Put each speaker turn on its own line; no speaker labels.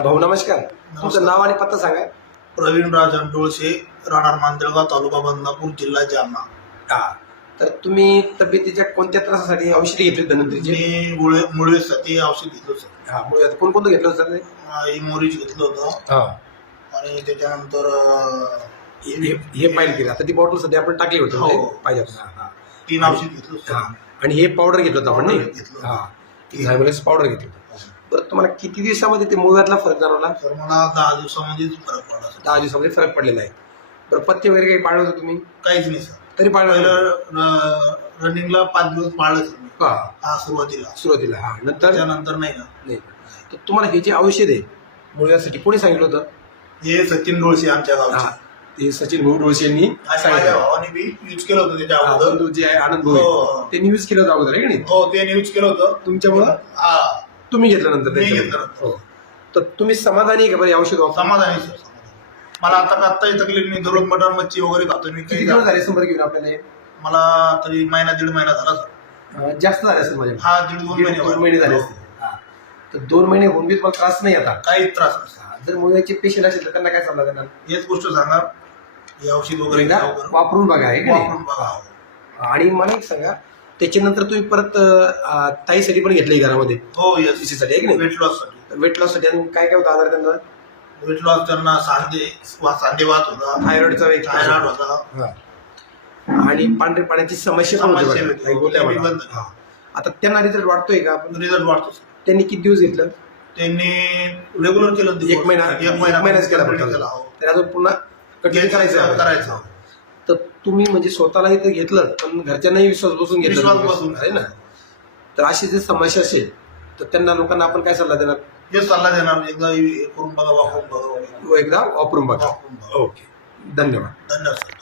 भाऊ नमस्कार. तुमचं नाव आणि पत्ता सांगा.
प्रवीण राजन डोळसे राहणार मांजलगाव तालुका बदनापूर जिल्हा जालना.
हा. तर तुम्ही तब्येतीच्या कोणत्या त्रासासाठी औषधी घेतली धनंतरीची
मी मुळे मुळेसाठी औषध घेतलं सर
हा मुळे कोणकोणतं घेतलं होतं?
इमोरीज घेतलं होतं.
हा.
आणि त्याच्यानंतर अं,
हे- हे हे पाहिजे केलं आता ती बॉटल सध्या आपण टाकली होती
हो.
म्हणजे पाहिजे होतं. हा, हा.
तीन औषध घेतलं
हा.
सर
आणि हे पावडर घेतलं होतं आपण नाही?
घेतलं होतं.
हा. पावडर घेतलं होतं. बरं तुम्हाला किती दिवसामध्ये ते मुळव्यातला फरक जाणवला?
तर मला दहा दिवसामध्येच फरक पडला सर.
दहा दिवसामध्ये फरक पडलेला आहे. बरं पथ्य वगैरे काही पाळलं होतं तुम्ही?
काहीच नाही सर.
तरी पाळलं नाही?
रनिंगला पाच दिवस पाळलं सर मी.
हा.
हा सुरुवातीला.
सुरुवातीला हा. नंतर?
त्याच्यानंतर नाही ना
नाही. तर तुम्हाला हे जे औषध आहे मुळव्यासाठी कोणी सांगितलं होतं?
हे सचिन डोळसे आमच्या
हा.
गावचे
ते सचिन भाऊ डोळसे यांनी
आणि माझ्या
सांगितलं.
भावाने यूज केलं होतं त्याच्या
हा,
अगोदर.
बंधू जे आहे आनंद भाऊ
हो.
त्यांनी यूज केलं होतं अगोदर आहे की नाही?
हो ते यूज केलं होतं.
तुमच्यामुळं?
हा.
तुम्ही घेतलं नंतर
मी
त्याच्यामुळं.
घेतलं.
हो तर तुम्ही समाधानी आहे का बरं हे औषध वापरून?
समाधानी सर समाधानी मला आता का आत्ताही तकलीफ नाही दररोज मच्छी वगैरे खातो मी
किती
काही
दिवस झाले संपर्क घेऊन आपल्याला हे?
मला तरी महिना दीड महिना झाला सर
अं, जास्त झाले असेल माझ्या
हा दीड दोन महिने
दोन महिने झाले असतील हा. तर दोन महिने होऊन बी तुम्हाला त्रास नाही आता
काहीच त्रास नाही.
हा, जर मुळव्याचे पेशंट असेल तर त्यांना काय सल्ला देणार
हेच गोष्ट सांगा हे औषध वगैरे
एकदा
घ्या वगैरे.
वापरून बघा आहे की नाही?
वापरून बघा
आणि मला एक सांगा त्याच्यानंतर तुम्ही परत अं, ताईसाठी पण घेतलंय घरामध्ये
हो येस
साठी आहे की नाही
वेट लॉससाठी
वेट लॉससाठी आणि काय काय होतं आजार त्यांना
वेट लॉस त्यांना सांधे वा- सांधेवात होता
थायरॉइडचा एक
थायरॉइड होता
हा. आणि पांढऱ्या पाण्याची समस्या पण होती
समस्या
बघा.
होती.
काही बोलल्या
ते बी
मला.
बंद.
हा. आता त्यांना रिझल्ट वाटतोय का आपण
रिझल्ट वाढतो.
त्यांनी किती दिवस घेतलं
त्यांनी रेग्युलर केलं ते
एक महिना
एक महिना
महिनाच केला
complete
फक्त.
केला हो.
तर अजून पुन्हा कंटिन्यू करायचं आहे.
करायचं
तर तुम्ही म्हणजे स्वतःला इथं घेतलं पण घरच्यांनाही विश्वास बसून घेतलं
विश्वास
तुम्ही.
बसून.
आहे ना? तर अशी जर समस्या असेल तर त्यांना लोकांना आपण काय सल्ला देणार?
हे सल्ला देणार एकदा हे करून बघा वापरून बघा.
तो एकदा वापरून बघा.
वापरून बघा.
ओके. धन्यवाद.
धन्यवाद सर.